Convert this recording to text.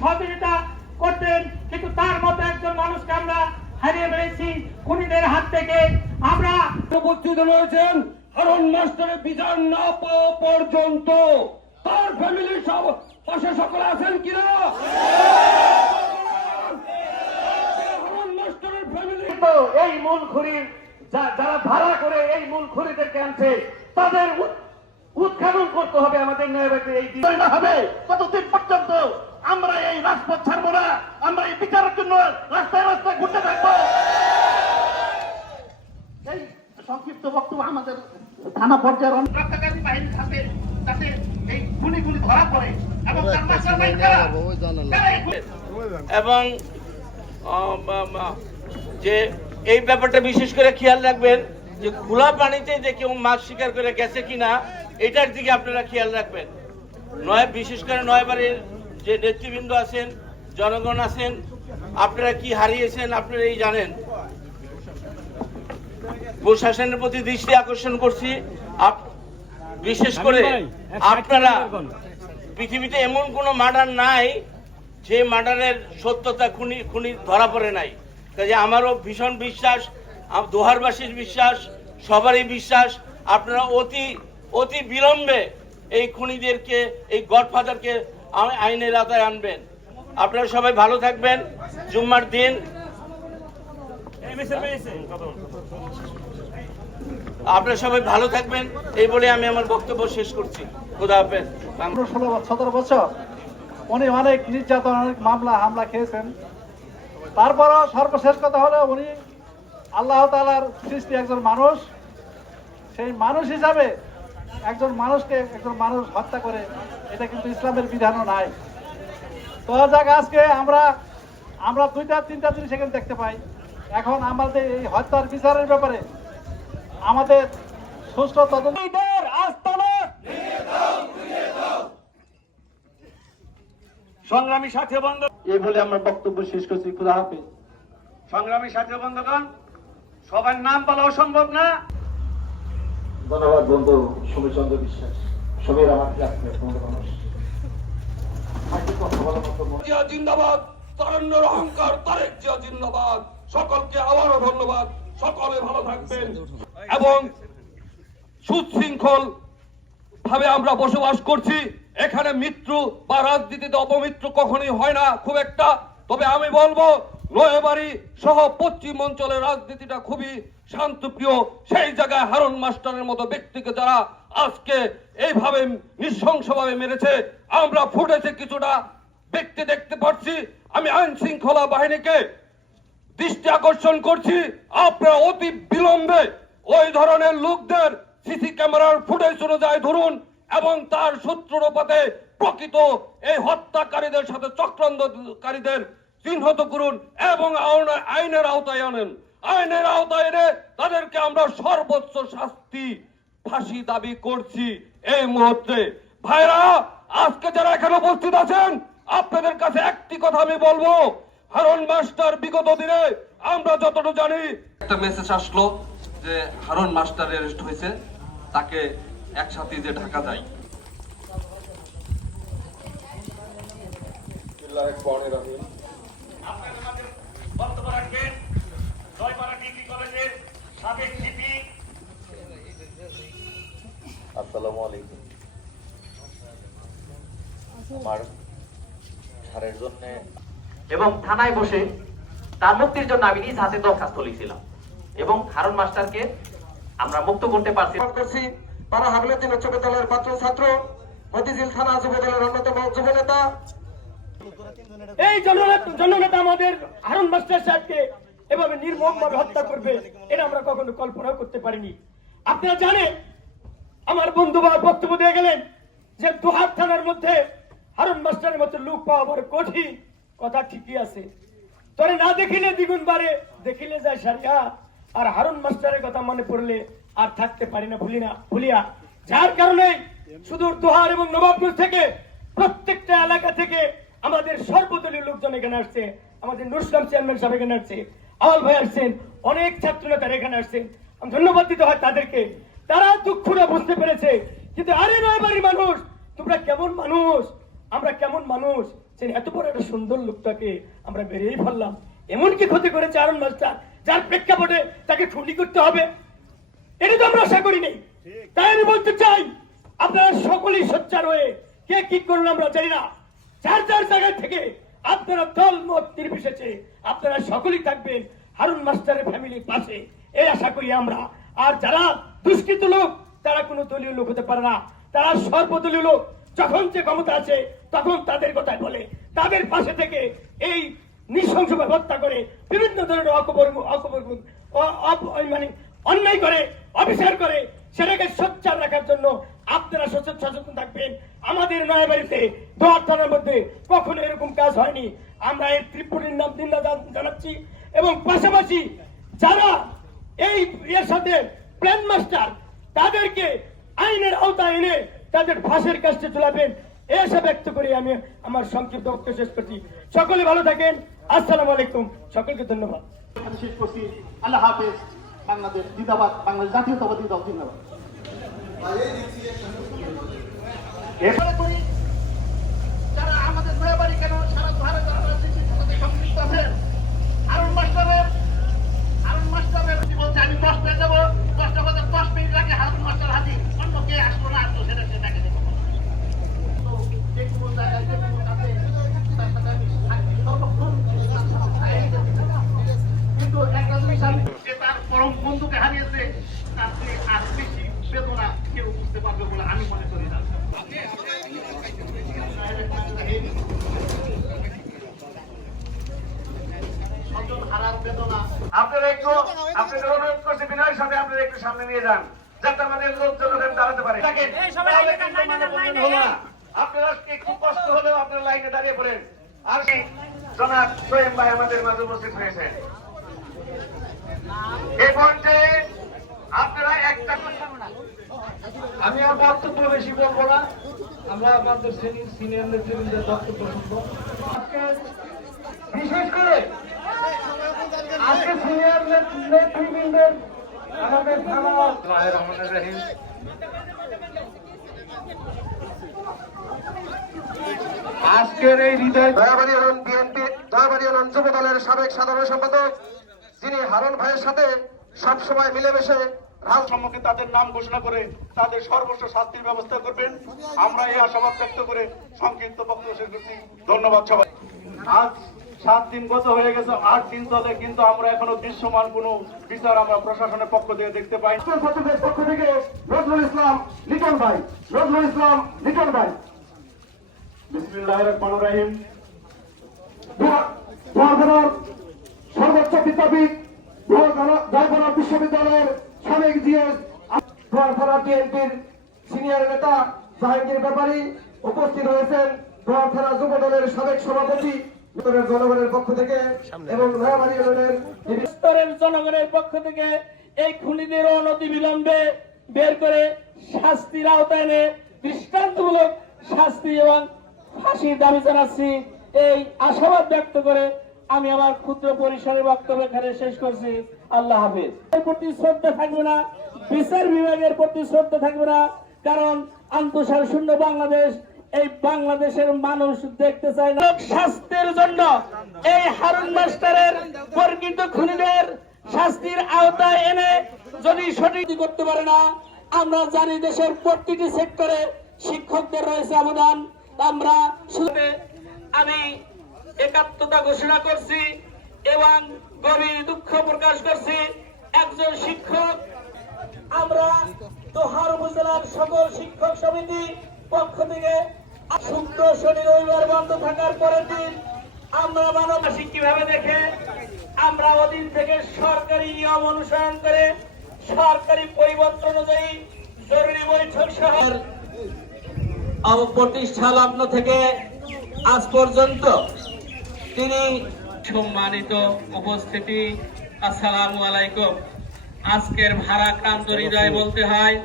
সহযোগিতা করতেন কিন্তু তার মতো একজন মানুষকে আমরা হারিয়ে ফেলেছি খুনিদের হাত থেকে। আমরা উপস্থিত রয়েছেন হারুন মাস্টারের বিচার না পাওয়া পর্যন্ত। তার ফ্যামিলির সব পাশে সকলে আছেন কিনা? এই মূল খুরির যারা ভাড়া করে এই মূল খুরিদেরকে আনছে তাদের উৎ- উৎখাটন করতে হবে আমাদের ন্যায়বাদী এই দিন হবে। ততদিন পর্যন্ত আমরা এই রাজপথ ছাড়বো না। আমরা এই বিচারের জন্য রাস্তায় রাস্তায় ঘুরতে থাকব। এই সংক্ষিপ্ত বক্তব্য আমাদের থানা পর্যায়ের অনেক রক্ষাকারী বাহিনী থাকে যাতে এই ধরা পড়ে এবং তার মাস্টার মাইন্ড? এবং যে এই ব্যাপারটা বিশেষ করে খেয়াল রাখবেন যে খোলা পানিতে যে কেউ মাছ শিকার করে গেছে কিনা এটার দিকে আপনারা খেয়াল রাখবেন। নয় বিশেষ করে নয় নয়বারের যে নেতৃবৃন্দ আছেন জনগণ আছেন আপনারা কি হারিয়েছেন আপনারা এই জানেন। প্রশাসনের প্রতি দৃষ্টি আকর্ষণ করছি। বিশেষ করে আপনারা পৃথিবীতে এমন কোন মার্ডার নাই যে মার্ডারের সত্যতা খুনি খুনি ধরা পড়ে নাই। কাজে আমারও ভীষণ বিশ্বাস দোহারবাসীর বিশ্বাস সবারই বিশ্বাস আপনারা অতি অতি বিলম্বে এই খুনিদেরকে এই গডফাদারকে আইনের আওতায় আনবেন। আপনারা সবাই ভালো থাকবেন। জুম্মার দিন। আপনারা সবাই ভালো থাকবেন। এই বলে আমি আমার বক্তব্য শেষ করছি। খুদা হাফেজ। ষোলো সতেরো বছর উনি অনেক নির্যাতন, অনেক মামলা, হামলা খেয়েছেন। তারপরও সর্বশেষ কথা হলো উনি আল্লাহ তালার সৃষ্টি একজন মানুষ। সেই মানুষ হিসাবে একজন মানুষকে একজন মানুষ হত্যা করে এটা কিন্তু ইসলামের বিধানও নাই। তো যাক আজকে আমরা আমরা দুইটা তিনটা জিনিস এখানে দেখতে পাই। এখন আমাদের এই হত্যার বিচারের ব্যাপারে আমাদের সুষ্ঠু তদন্ত সংগ্রামী সাথী বন্ধু এই বলে আমার বক্তব্য শেষ করছি। খুদা হাফিজ। সংগ্রামী সাথী বন্ধুগণ সবার নাম বলা অসম্ভব না। ধন্যবাদ বন্ধু সুমিচন্দ্র বিশ্বাস। সমীর, আমার বন্ধু মানুষ। মনে- জিন্দাবাদ তারণ্যের অহংকার, তারেক জিয়া জিন্দাবাদ। সকলকে আবারও ধন্যবাদ। সকলে ভালো থাকবেন। এবং সুশৃঙ্খল ভাবে আমরা বসবাস করছি। এখানে মৃত্যু বা রাজনীতিতে অপমৃত্যু কখনোই হয় না, খুব একটা। তবে আমি বলব নয়বাড়ি সহ পশ্চিম অঞ্চলের রাজনীতিটা খুবই শান্তপ্রিয়, সেই জায়গায় হারুন মাস্টারের মতো ব্যক্তিকে যারা আজকে এইভাবে নৃশংসভাবে মেরেছে, আমরা ফুটেছে কিছুটা ব্যক্তি দেখতে পাচ্ছি আমি আইন শৃঙ্খলা বাহিনীকে দৃষ্টি আকর্ষণ করছি। আপনারা অতি বিলম্বে ওই ধরনের লোকদের সিসি ক্যামেরার ফুটেজ অনুযায়ী ধরুন এবং তার সূত্রপাতে প্রকৃত এই হত্যাকারীদের সাথে চক্রান্তকারীদের চিহ্নিত করুন এবং আইনের আওতায় আনেন। আইনের আওতায় এনে তাদেরকে আমরা সর্বোচ্চ শাস্তি ফাঁসি দাবি করছি এই মুহূর্তে। ভাইরা আজকে যারা এখানে উপস্থিত আছেন আপনাদের কাছে একটি কথা আমি বলব। হারুন মাস্টার বিগত দিনে আমরা যতটুকু জানি একটা মেসেজ আসলো যে হারুন মাস্টার অ্যারেস্ট হয়েছে তাকে একসাথে যে ঢাকা যায়। আপনাদের মাঝে বক্তব্য রাখবেন। জয়পাড়া ডিগ্রি কলেজের সাবেক জিপি আসসালামু আলাইকুম। আমার ছাড়ের জন্য এবং থানায় বসে তার মুক্তির জন্য আমি নিজ হাতে দরখাস্ত লিখছিলাম। এবং হারুন মাস্টারকে আমরা মুক্ত করতে পারছি করছি পাড়া হাগলেদিন উচ্চ বিদ্যালয়ের ছাত্র ছাত্র মতিঝিল থানা যুব দলের অন্যতম যুব নেতা এই জননেতা আমাদের হারুন মাস্টার সাহেবকে এভাবে নির্মমভাবে হত্যা করবে, এটা আমরা কখনো কল্পনা করতে পারিনি। আপনারা জানেন, আমার বন্ধু বা বক্তব্য দিয়ে গেলেন যে দোহার থানার মধ্যে হারুন মাস্টারের মতো লোক পাওয়া বড় কঠিন। কথা ঠিকই আছে। তবে না দেখিলে দ্বিগুণ বাড়ে, দেখিলে যায় সারিয়া। আর হারুন মাস্টারের কথা মনে পড়লে আর থাকতে পারি না, ভুলি না, ভুলিয়া। যার কারণে সুদূর দোহার এবং নবাবগঞ্জ থেকে প্রত্যেকটা এলাকা থেকে আমাদের সর্বদলীয় লোকজন এখানে আসছে আমাদের নুরসলাম চেয়ারম্যান সাহেব এখানে আসছে আওয়াল ভাই আসছেন অনেক ছাত্র নেতারা এখানে আসছেন আমি ধন্যবাদ দিতে হয় তাদেরকে। তারা দুঃখটা বুঝতে পেরেছে কিন্তু আরে নয় বাড়ির মানুষ তোমরা কেমন মানুষ? আমরা কেমন মানুষ? সে এত বড় একটা সুন্দর লোকটাকে আমরা বেরিয়েই ফেললাম। এমন কি ক্ষতি করেছে আরন মাস্টার যার প্রেক্ষাপটে তাকে খুনি করতে হবে। এটা তো আমরা আশা করি নাই। তাই আমি বলতে চাই আপনারা সকলেই সোচ্চার হয়ে কে কি করল আমরা জানি না। যার যার জায়গা থেকে আপনারা দল মত নির্বিশেষে আপনারা সকলেই থাকবেন হারুন মাস্টারের ফ্যামিলির পাশে। এই আশা করি আমরা। আর যারা দুষ্কৃত লোক, তারা কোনো দলীয় লোক হতে পারে না। তারা সর্বদলীয় লোক। যখন যে ক্ষমতা আছে, তখন তাদের কথাই বলে। তাদের পাশে থেকে এই নৃশংসভাবে হত্যা করে বিভিন্ন ধরনের অকবর অকবর, অ- অপ- ওই মানে অন্যায় করে, অবিচার করে সেটাকে সোচ্চার রাখার জন্য আপনারা সচেতন সচেতন থাকবেন। আমাদের নয় বাড়িতে দোয়ার মধ্যে কখনো এরকম কাজ হয়নি। আমরা এর ত্রিপুরীর নাম দিন জানাচ্ছি এবং পাশাপাশি যারা এই এর সাথে প্ল্যান মাস্টার, তাদেরকে আইনের আওতায় এনে তাদের ফাঁসের কাজটি চলাবেন এই আশা ব্যক্ত করে আমি আমার সংক্ষিপ্ত বক্তব্য শেষ করছি। সকলে ভালো থাকেন। আসসালামু আলাইকুম। সকলকে ধন্যবাদ। শেষ করছি। আল্লাহ হাফেজ। বাংলাদেশ জিন্দাবাদ। বাংলাদেশ জাতীয়তাবাদী দল জিন্দাবাদ। যারা আমাদের নয়াবাড়ি কেন সারা ভারত আমরা সংযুক্ত আছেন আরুণ মাস্টারের হারুন মাস্টারের কি বলছে আমি দশটা যাব দশটা বাজে দশ মিনিট আগে হারুন মাস্টার হাজির অন্য কে আসলো না আসলো সেটা সে তাকে দেখো তো যে কোনো জায়গায় যে কোনো কাজে তার সাথে আমি থাকি সর্বক্ষণ তার সাথে থাকি। কিন্তু একটা জিনিস আমি যে তার পরম বন্ধুকে হারিয়েছে তার চেয়ে আর বেশি বেদনা কেউ বুঝতে পারবে বলে আমি মনে করি না স্বজন হারার বেদনা আপনারা একটু আপনাদের অনুরোধ করছি বিনয়ের সাথে আপনারা একটু সামনে নিয়ে যান যাতে আমাদের লোকজন দাঁড়াতে পারে। আপনারা একটু কষ্ট হলেও আপনারা লাইনে দাঁড়িয়ে পড়েন। আর জনাব সোয়েম ভাই আমাদের মাঝে উপস্থিত হয়েছে এই পর্যায়ে আপনারা একটা আমি আর বক্তব্য বেশি বলব না। আমরা আমাদের সিনিয়র নেতৃবৃন্দের বক্তব্য শুনব। বিশেষ করে নেতৃবৃন্দের আমাদের থানা আজকের এই হৃদয় দয়াবাড়ি ইউনিয়ন বিএনপি দয়াবাড়ি ইউনিয়ন যুব দলের সাবেক সাধারণ সম্পাদক যিনি হারুন ভাইয়ের সাথে সবসময় মিলেমিশে রাজ সম্মুখে তাদের নাম ঘোষণা করে তাদের সর্বস্ব শাস্তির ব্যবস্থা করবেন। আমরা এই আশাবাদ ব্যক্ত করে সংক্ষিপ্ত বক্তব্য শেষ করছি। ধন্যবাদ সবাই আজ সাত দিন গত হয়ে গেছে আট দিন চলে কিন্তু আমরা এখনও দৃশ্যমান কোনো বিচার আমরা প্রশাসনের পক্ষ থেকে দেখতে পাই সচিবের পক্ষ থেকে নজরুল ইসলাম লিটন ভাই। নজরুল ইসলাম লিটন ভাই। রাহিম সর্বোচ্চ বিদ্যাপীঠ বিশ্ববিদ্যালয়ের সাবেক জিএস বিএনপির সিনিয়র নেতা জাহাঙ্গীর ব্যাপারী উপস্থিত হয়েছেন যুব দলের সাবেক সভাপতি জনগণের পক্ষ থেকে এবং জনগণের পক্ষ এই খুনিদের অনতি বিলম্বে বের করে শাস্তির আওতায় এনে দৃষ্টান্তমূলক শাস্তি এবং ফাঁসির দাবি জানাচ্ছি। এই আশাবাদ ব্যক্ত করে আমি আমার ক্ষুদ্র পরিসরের বক্তব্য এখানে শেষ করছি। আল্লাহ হাফেজ। এর প্রতি শ্রদ্ধা থাকবে না বিচার বিভাগের প্রতি শ্রদ্ধা থাকবে না কারণ আন্তঃসার শূন্য বাংলাদেশ এই বাংলাদেশের মানুষ দেখতে চায় না। শাস্তির জন্য এই হারুন মাস্টারের প্রকৃত খুনিদের শাস্তির আওতায় এনে যদি সঠিক করতে পারে না আমরা জানি দেশের প্রতিটি সেক্টরে শিক্ষকদের রয়েছে অবদান। আমরা আমি একাত্মতা ঘোষণা করছি এবং গভীর দুঃখ প্রকাশ করছি একজন শিক্ষক। আমরা দোহার উপজেলার সকল শিক্ষক সমিতি পক্ষ থেকে শুক্র শনি রবিবার বন্ধ থাকার পরের দিন আমরা মানবাসী কীভাবে দেখে? আমরা ওদিন থেকে সরকারি নিয়ম অনুসরণ করে সরকারি পরিবর্তন অনুযায়ী জরুরি বৈঠক প্রতিষ্ঠা লগ্ন থেকে আজ পর্যন্ত তিনি সম্মানিত উপস্থিতি। আসসালামু আলাইকুম। আজকের হৃদয় বলতে হয়